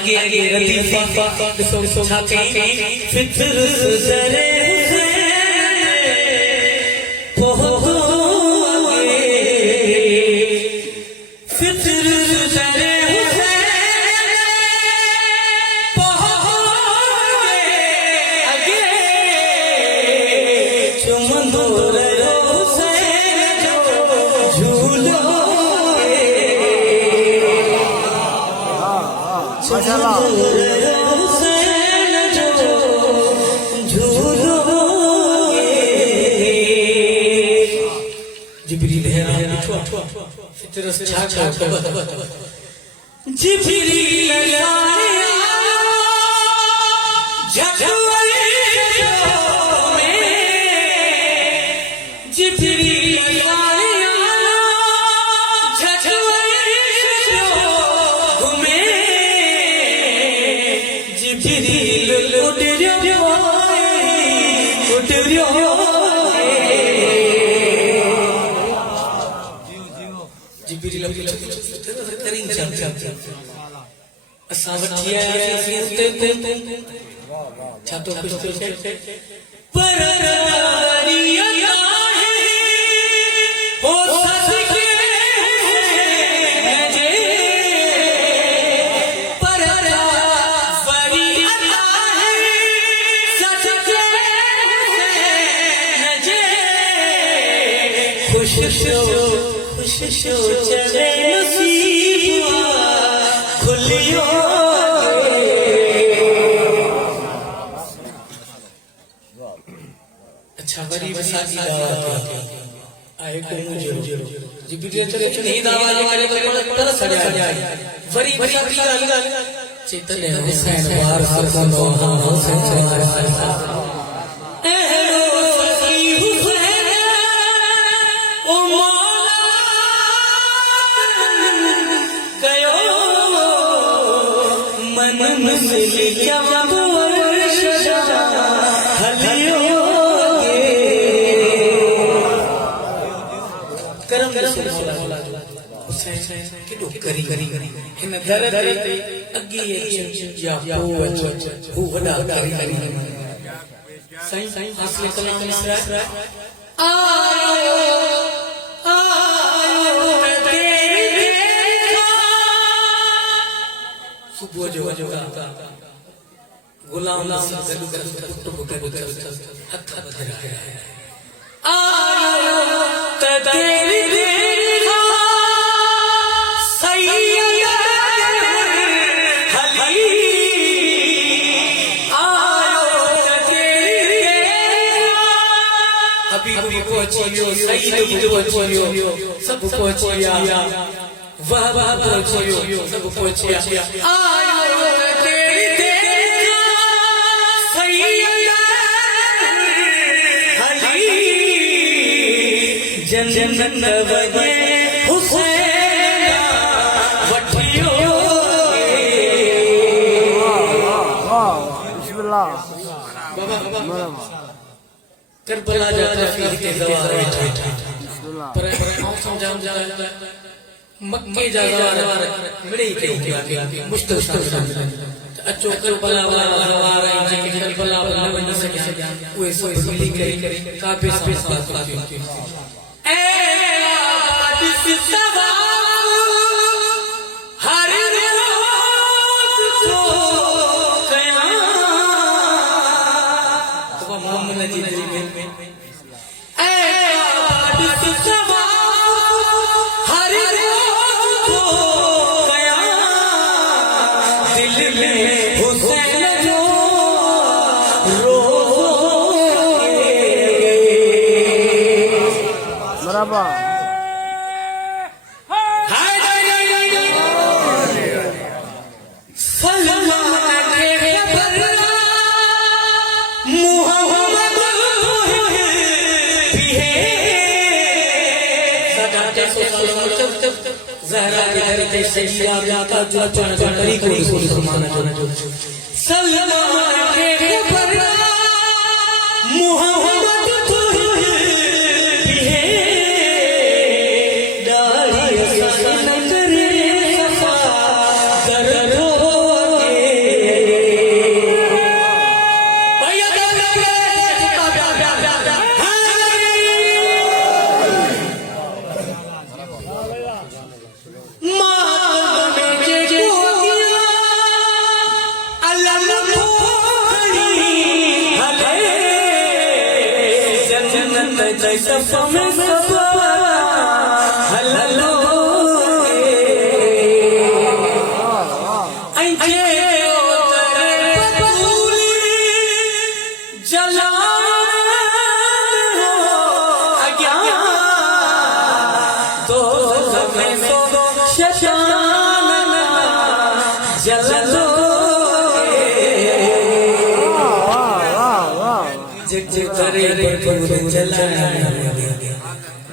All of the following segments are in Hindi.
आगे आगे लतीफा छाती फितर जरे फितर जरे जिब्रील है फितरत छा जिब्रील जगवली में जिब्रील अच्छा वरी वसाजी आए को मुझे जिब्रील चले नहीं दावा करे तो तरस आ जाए वरी वसाजी चेतन हुसैन वार सरबंद हुसैन करी करी इन दर ते अगी या वो वडा करी करी सही सही असली कलाम इसरा आयो आयो तेरे सुबह जो गुलाम गलू गलू टुक टुक हथ बदल आयो तेरे पहुंचियो सईद पहुंचियो सब पहुंचिया वाह वाह पहुंचियो सब पहुंचिया आयो तेरी देखा सईद हली जन्नत वगे हुसैन वठियो बिस्मिल्लाह बाबा करबला जाता फिर के गवार पर आऊं समझाऊं मक्के जा गवार मिड़ी के मुस्तकिल अचो करबला वाला गवार है कि करबला वाला बन सके वो सब मिली करे काफी से बात ए आबाद सवा हर रोज को कयामत मोहम्मद जी Merhaba. ज़हरा के दर पे सैयदा जाता जो करी को मुसलमान जो सल्लल्लाहु अलैहि पर मुहम्मद तो है सफा में सफा हल्लो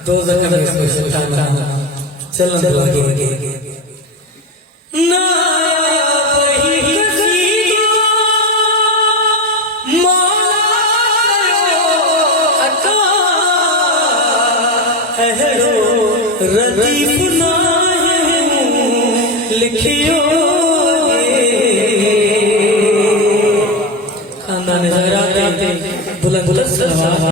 दो चल लिखियो खानदान बुलंद बुलंद